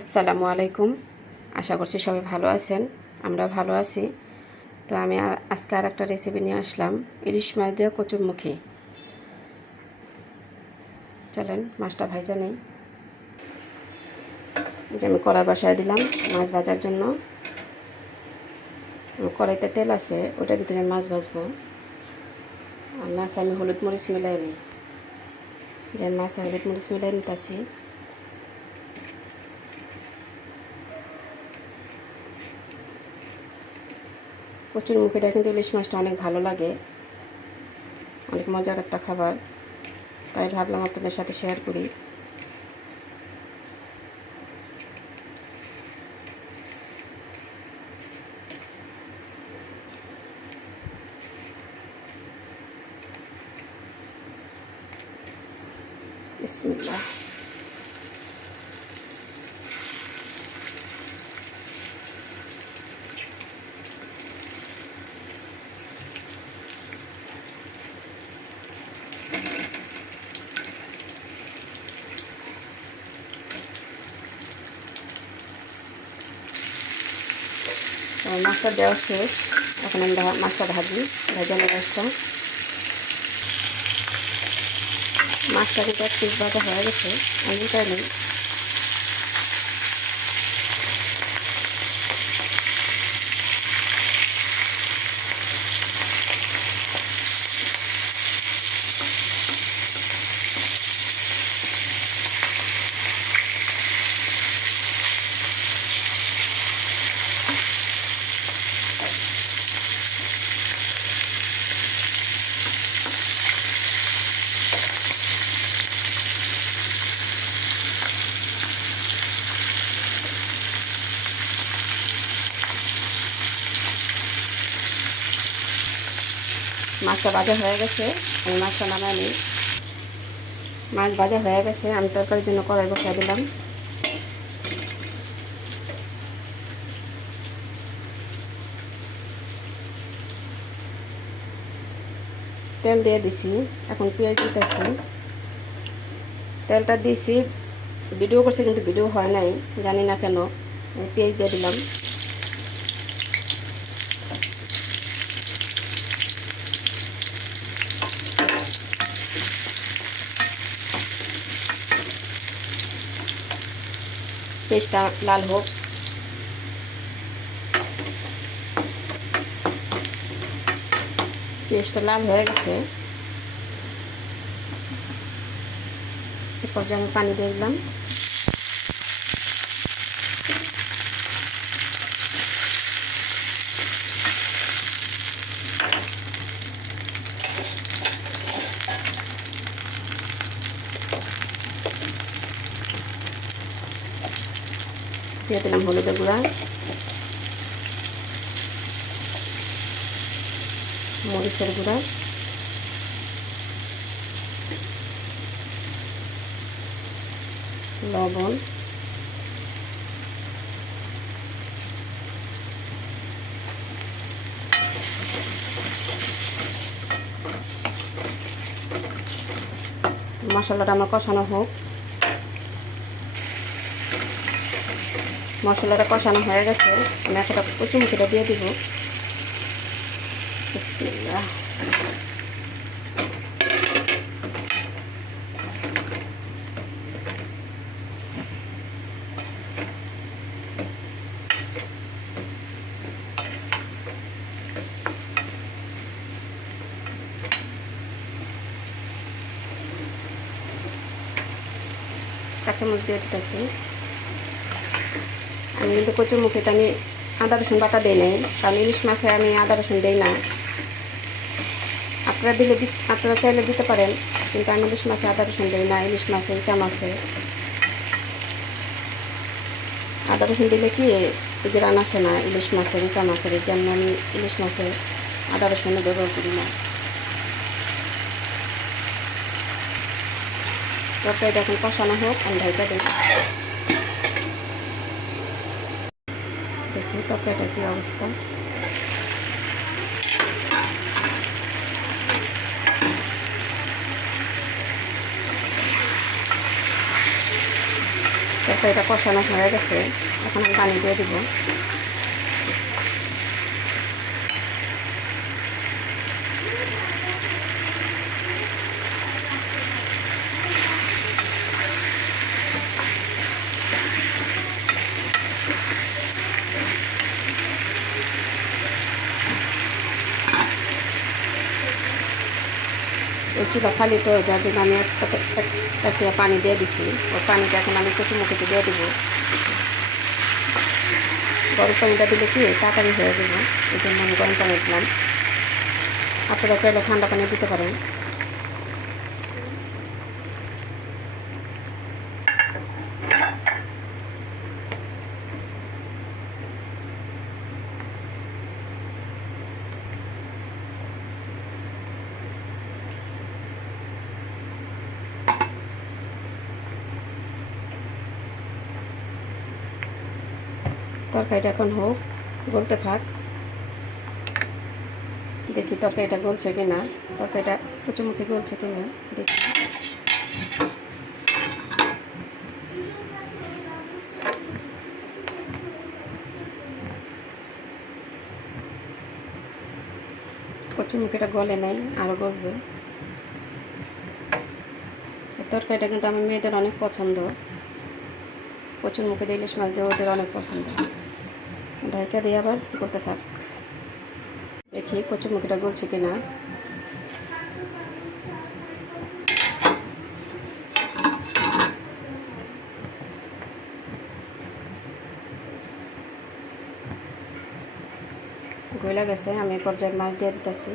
আসসালামু আলাইকুম। আশা করছি সবাই ভালো আছেন। আমরা ভালো আছি। তো আমি আজকে আর একটা রেসিপি নিয়ে আসলাম, ইলিশ মাছ দিয়ে কচুরমুখী। চলেন মাছটা ভাজা নেই। যে আমি কড়াই বসায় দিলাম মাছ ভাজার জন্য। কড়াইতে তেল আছে, ওটার ভিতরে মাছ ভাজবো। আর মাছ আমি হলুদ মরিচ মিলাই নিই। যে মাছ হলুদ মরিচ মিলাই নিতেছি। কচুরমুখীটা কিন্তু ইলিশ মাছটা অনেক ভালো লাগে, অনেক মজার একটা খাবার, তাই ভাবলাম আপনাদের সাথে শেয়ার করি। বিসমিল্লাহ। মাছটা দেওয়া শেষ। এখন আমি মাছটা ভাজানো মাছটা কিন্তু 1 পিস ভাজা হয়ে গেছে। আমি তাই নেই মাছটা ভাজা হয়ে গেছে। আমি মাছটা নামাই নিই। মাছ ভাজা হয়ে গেছে, আমি তরকারির জন্য কড়াই বসাই দিলাম। তেল দিয়ে দিছি, এখন পেঁয়াজ দিতেছি। তেলটা দিয়েছি, ভিডিও করছে কিন্তু ভিডিও হয় নাই, জানি না কেন। পেঁয়াজ দিয়ে দিলাম। পেঁয়াজটা লাল হোক। পেঁয়াজটা লাল হয়ে গেছে। এরপর যে আমি পানি দিয়ে দিলাম। দিয়ে দিলাম হলুদের গুঁড়া, মরিচের গুঁড়া, লবণ, মশলাটা আমার কষানো হোক। মশলাটা কষানো হয়ে গেছে, আমি একটা কচুরমুখীটা দিয়ে দিব। বিসমিল্লাহ। কাঁচামরিচ দিয়ে দিতেছি। আমি কিন্তু কচুরমুখীতে আমি আদা রসুন বাটা দিই নাই, কারণ ইলিশ মাছে আমি আদা রসুন দিই না। আপনারা চাইলে দিতে পারেন, কিন্তু আমি ইলিশ মাছে আদা রসুন দিই না। ইলিশ মাছে চামচে আদা রসুন দিলে কি গ্রান আসে না ইলিশ মাছের চামচের, এই জন্য আমি ইলিশ মাছে আদা রসুন ব্যবহার করি না। তরকারিটা এখন কষানো হোক, আমি ঢাকা দিই। দেখি তরকারিটার কী অবস্থা। তরকারিটা কষানো হয়ে গেছে, এখন আমি পানি দিয়ে দিব। ওই চুলা খালি তো, যার জন্য আমি একটা পানি দিয়ে দিছি। ওই পানিটা এখন আমি কচুমুখিতে দিয়ে দিব। গরম পানিটা দিলে কি তাড়াতাড়ি হয়ে যাবে, এই জন্য আমি গরম পানি দিলাম। আপনারা চাইলে ঠান্ডা পানি দিতে পারেন। তরকারিটা এখন হোক, গলতে থাক। দেখি তরকারিটা গলছে কিনা, তরকারিটা কচুমুখি গলছে কিনা দেখি। কচুমুখিটা গলে নাই, আরও গলবে। এই তরকারিটা কিন্তু আমার মেয়েদের অনেক পছন্দ। কচুমুখি দিয়ে ইলিশ মাছ দিয়ে ওদের অনেক পছন্দ। ঢাকা দিয়ে আবার গলতে থাক। দেখি কচুমুখিটা গলছে কিনা। গইলা গেছে, আমি পর্যায়ে মাছ দিয়ে দিতেছি।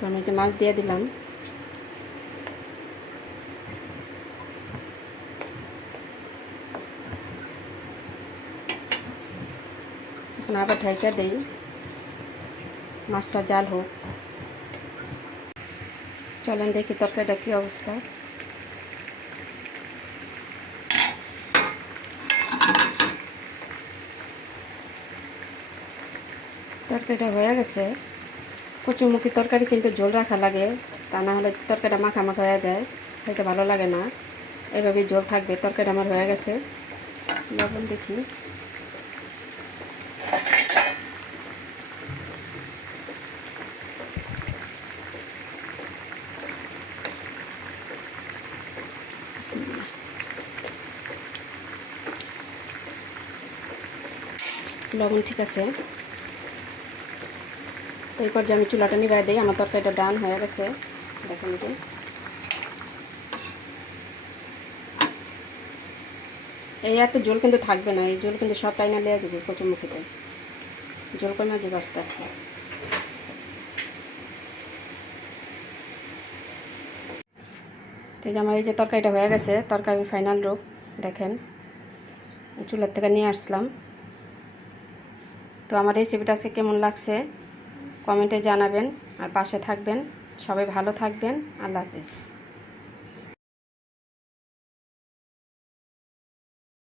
তো আমি যে মাছ দিয়ে দিলাম। এখন আবার ঢাকা দেই, মাছটা জাল হোক। চলেন দেখি তরকারিটা কী অবস্থা। তরকারিটা হয়ে গেছে। কচুমুখি তরকারি কিন্তু ঝোল রাখা লাগে, তা না হলে তরকারিটা মাখা মাখা হয়ে যায়, খেতে ভালো লাগে না। এভাবেই ঝোল থাকবে। তরকারিটা আমার হয়ে গেছে, লবণ দেখি। লবণ ঠিক আছে। এই পর্যায়ে আমি চুলাটা নিভাই দিই। আমার তরকারিটা ডান হয়ে গেছে, দেখেন যে। এই এত ঝোল কিন্তু থাকবে না, এই ঝোল কিন্তু সবটাই না লেয়া যাবে কচুমুখিতে। ঝোল কমে যাবে আস্তে আস্তে। তো এই যে আমার এই যে তরকারিটা হয়ে গেছে, তরকারির ফাইনাল রূপ দেখেন। চুলার থেকে নিয়ে আসলাম। তো আমার রেসিপিটা আজকে কেমন লাগছে কমেন্টে জানাবেন, আর পাশে থাকবেন। সবাই ভালো থাকবেন। আল্লাহ হাফেজ।